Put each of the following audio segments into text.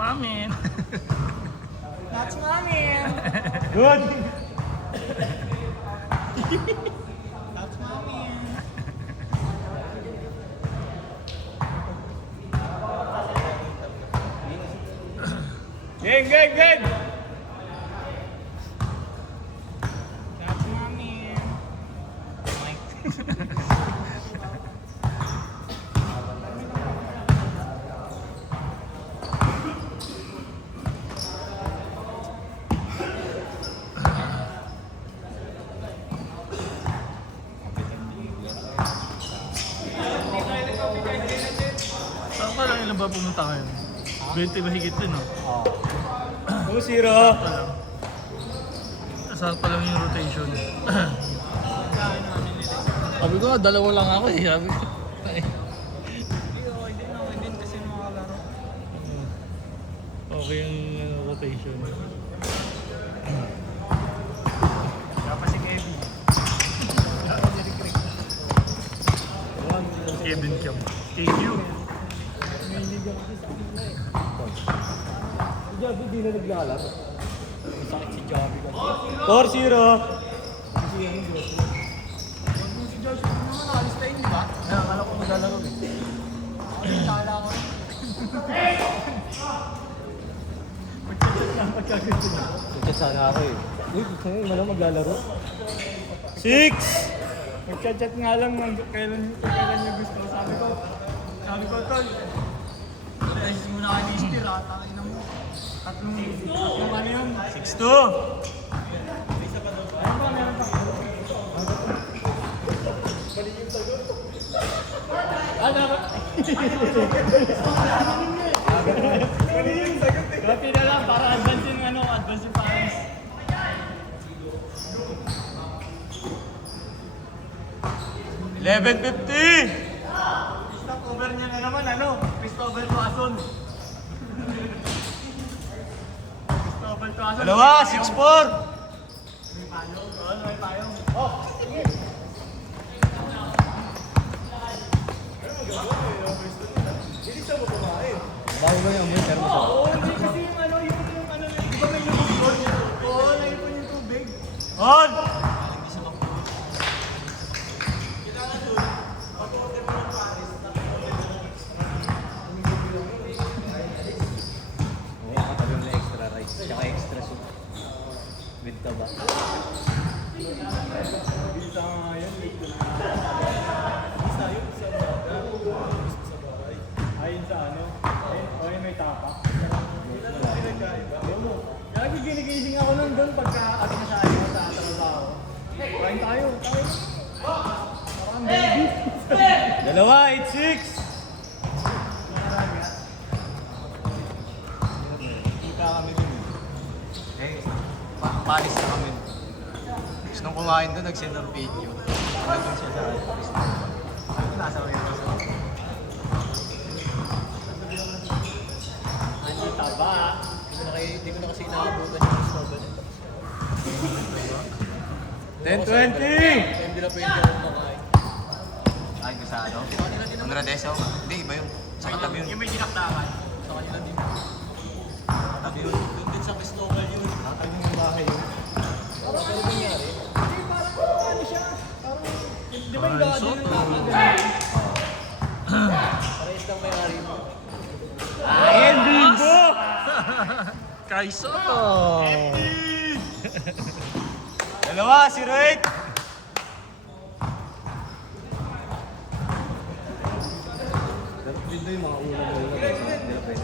Mamin. That's Mamin. Good. That's Mamin. Game, game, game. That's Mamin. Saan pa lang ilan ba pumunta ngayon? 20 mahigit din, no? Oh. 2-0. 2-0. Saan pa lang yung rotation? Sabi ko, dalawa lang ako eh. Sabi ko. Ay. Okay din kasi makalaro. Okay yung rotation. Dapat si Kevin. Kevin Kiam. KQ. Si Javi di na naglalaro. Masakit si Javi kasi. 4-0. Si Josh naman nakalis tayo, di ba? Akala ko maglalaro eh. Kala ko. Pagkagusto niya. Magchat sana ako eh. Uy, sa'yo malang maglalaro. 6! Magchat nga lang kailan niya gusto. Sabi ko, tol. Ayos mo na kayo ni Steel, takin na mo. Tatlong ano yun? 6-2! Ano ba, meron pa? Ano ba? Mali yung sagot eh. Gapi na lang para advance yung advance yung Paris. Stop over niya na naman, Cristobal Tuason. Cristobal Tuason. Dalawa, 6-4! May payo. May payo. Oh! Bago ba yung amoy? Pero masarap. Oo, hindi kasi yung di ba may lumikod? Oo, naipon yung tubig. On! Oo, katabi mo na extra rice. Tsaka extra soup. With taba. Bisa nga yan. Ayun sa ayun may tapak. Lagi ginigising ako nun doon pagka masahe ko sa trabaho. Kain tayo. Parang baby. Dalawa, 8-6! Kita kami dun eh. Palis na kami. Gusto nung kumain doon, nag-send ng video. Nandun siya sa restaurant. Nasa rin ako sa Ano taba? Hindi ko na kasi inaabutan yung Cristobal. 10-20! Hindi na pwede ako makain. Ay, ko sa ano? Andradeso? Hindi, iba yun. Sa katabi yun. Yung may dinakdakan. Sa kanila din. Katabi yun. Doon din sa Cristobal yun. Katabi yung bahay yun. Parang ano nangyari? Parang ano siya? Parang, di ba yung Ay, gawa din Soto. ng ganun? Parehas lang may-ari mo. Ayan, bingo! Kay Soto! Dalawa, 0-8! Dapat din doon yung mga ulam-ulam. Hindi na pwede.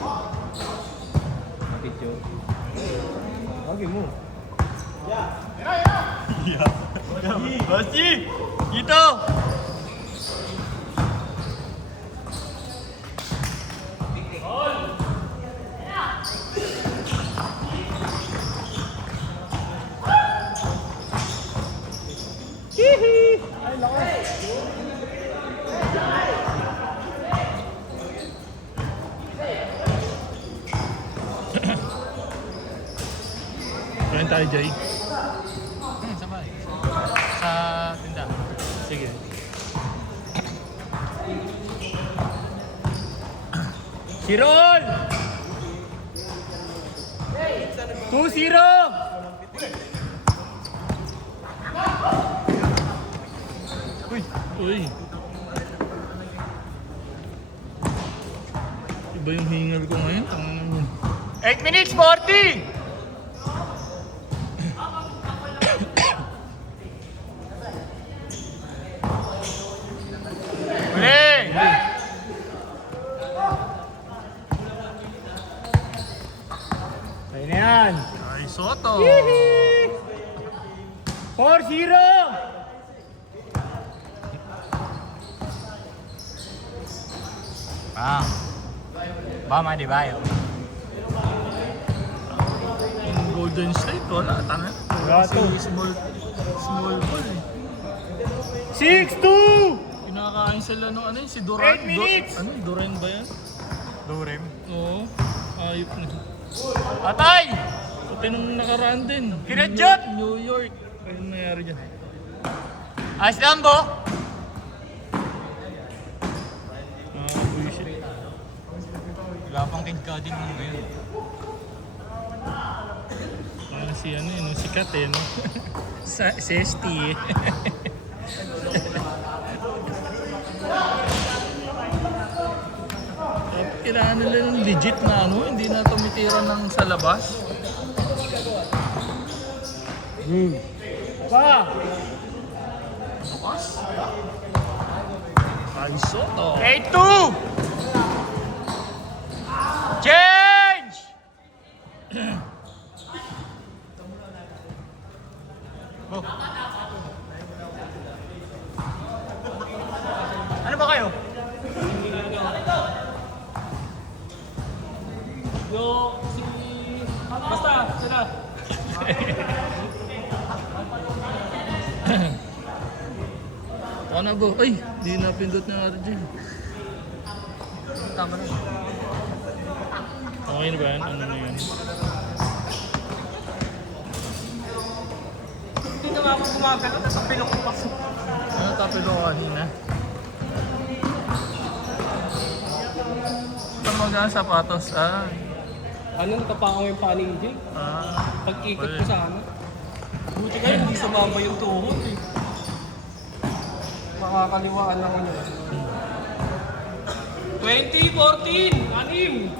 Ha? Video. Wagi mo. Basti! Dito! Kain tayo, Jay. Sabay. Sa tinda. Sige. Sirol! 2-0! Uy. Iba yung hingal ko ngayon. 8 minutes, 40! Uli! Ayun na yan. Ay, Soto. 4-0! Bama di ba yun? Yung Golden State, wala. Tanga. Wala to. Small ball eh. 6-2! Pinakain sila nung ano yun, si Duran. 8 minutes! Ano yung Duran ba yan? Durem. Oo. Ayop na. Atay! Pati nung nakaraan din. Kinadyot! New York. Ayun nangyari dyan. Ayos lang, Bo! Bullshit. Wala pang kinkading mo ngayon. Si ano yun, sikat eh, no? Si ST eh. Kailangan nila ng legit na ano, hindi na tumitira ng sa labas. Pa! Bukas. Ay, Soto. 8-2! Change! Oh, Ano ba kayo? Basta, sila. Ano ba? Ay, di napindot na RJ. tama na. Okay na ba yan? Ano na yan? Hindi na nga ako gumagano, tapos pinukupok. Ano tapos ko kanina? Saan mo gaan sapatos? Ano, natapangaw yung paning Jay? Pag-ikot ko sa ano. Buti kayo, hindi sumama yung tuhod eh. Makakaliwaan lang yun. 20-14! Anim!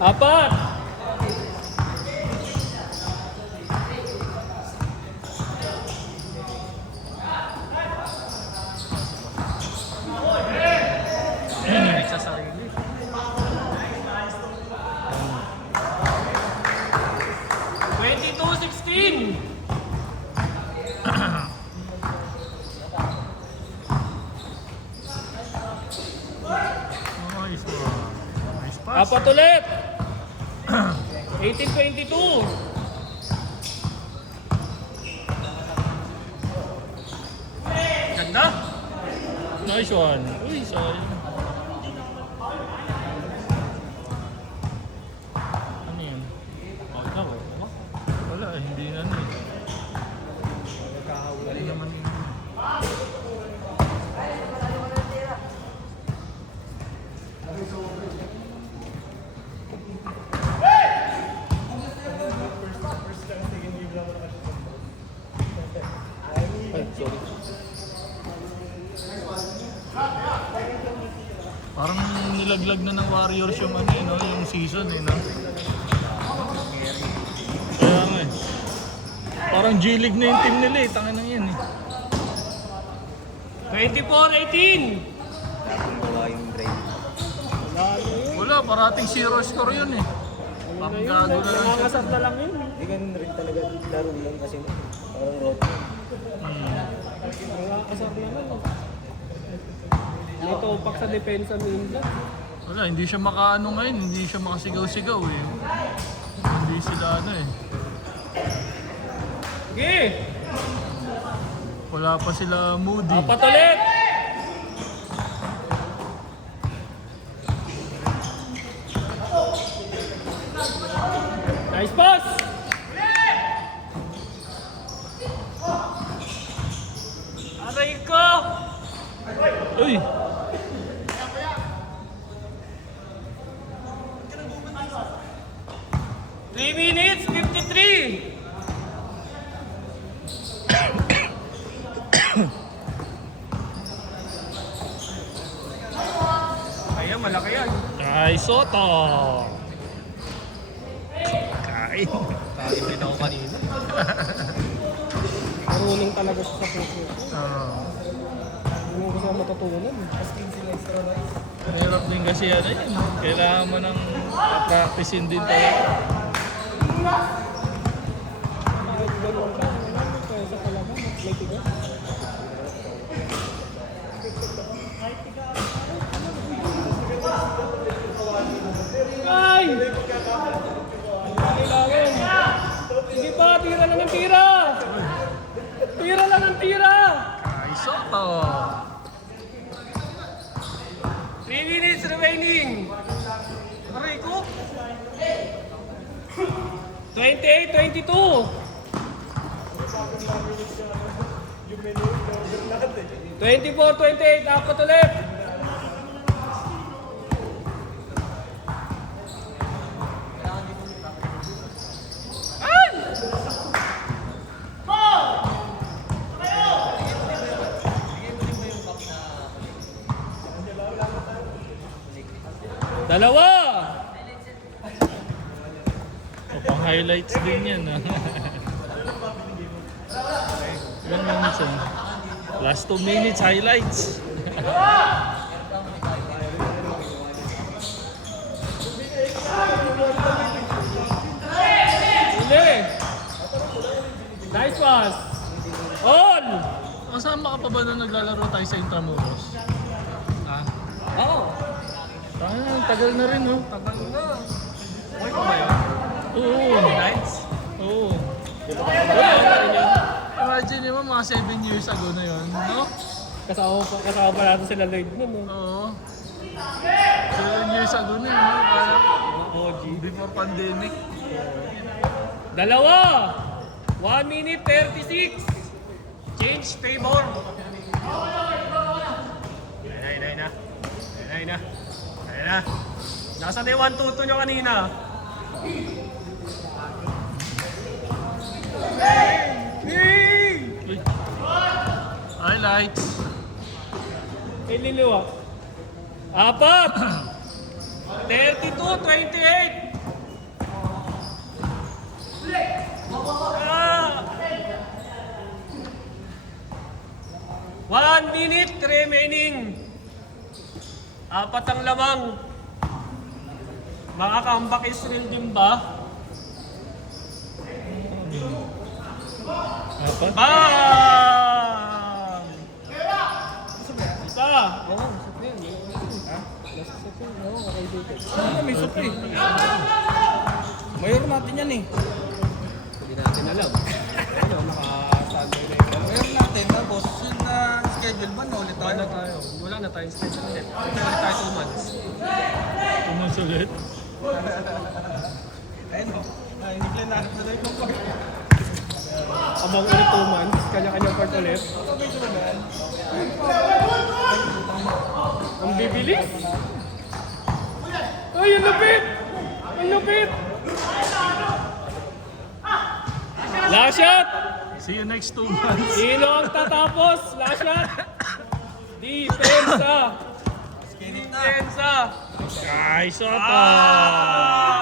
Apat! Sa sarili. 22-16! Nice one. Nice pass. Apat ulit! 18-22! Ganda! Nice one. Uy, sayang. Ano yun? Oh, ikaw eh. Ano? Wala, hindi na ano eh. Hindi naman yun. Ay, sorry. Parang nilaglag na ng Warriors yung ano eh, no? Yung season eh, no? Kaya nga eh. Parang G-League na yung team nila eh, tanga nang yan eh. 24-18! Gawa yung drive. Wala, parating zero score yun eh. Parang gago na lang siya. Nangangasap na lang yun. Hindi ganun rin talaga laro lang kasi parang road. Nangangasap na lang. Ito, upak sa depensa minsan. Wala, hindi siya makaano ngayon, hindi siya makasigaw-sigaw eh. Hindi sila ano eh. Sige! Wala pa sila Moody. Apat ulit! Nice pass! Uy! 3 minutes, 53! Ayan, malaki yan. Ay, Soto! Kain. Kain din ako kanina. Marunong talaga siya sa puso. Ano ko sa matutunan? Mahirap din kasi ano yun. Kailangan mo nang practicein din talaga. Kahit ganun lang, kaya sa palaman, may tigas. Ay! Kailangan. Sige pa, tira lang ang tira! Tira lang ang tira! Ay, Soto! 3 minutes remaining. Aray ko. 28, 22. 24, 28. Apat ulit. Dalawa! O, pang highlights din yan. Ah. Ilang minutes ah? Last 2 minutes highlights. Uli! Nice pass! On! Kasama ka pa ba nung naglalaro tayo sa Intramuros? Ah? Oo. Ang tagal na rin, oh. Tagal na. Okay pa ba yun? Oo. Nice. Oo. Imagine mo, mga 7 years ago na yun, no? Kasama pa natin sila Lloyd nun. No? Oo. 7 years ago na yun, no? Parang OG. before pandemic. Dalawa! 1 minute 36. Change favor. Ayun na. Ayun na. Nasaan na yung 1-2-2 nyo kanina? Hey! Uy. Highlights. Kay Liliwa. Apat! 32-28. Ah! 1 minute remaining. Apat ang lamang. Makaka-comeback Israel din ba? Apat. Bang! Isa! May supli. Mayor natin yan eh. Hindi natin alam. Ano, naka-standby na yun. Mayor natin, tapos yun na schedule ba? Naulit Wala tayo. na tayo. Wala na tayong schedule ulit. Wala tayo 2 months. Tumusulit. Ayun o. Hindi ka natin sa tayo pag Abang ulit 2 months. Kanya-kanyang part ulit. Ang bibilis! Ay, ang lupit! Ang lupit! Last shot! See you next 2 months. Sino ang tatapos? Last shot! Depensa! Depensa! Ay, Soto! Ah!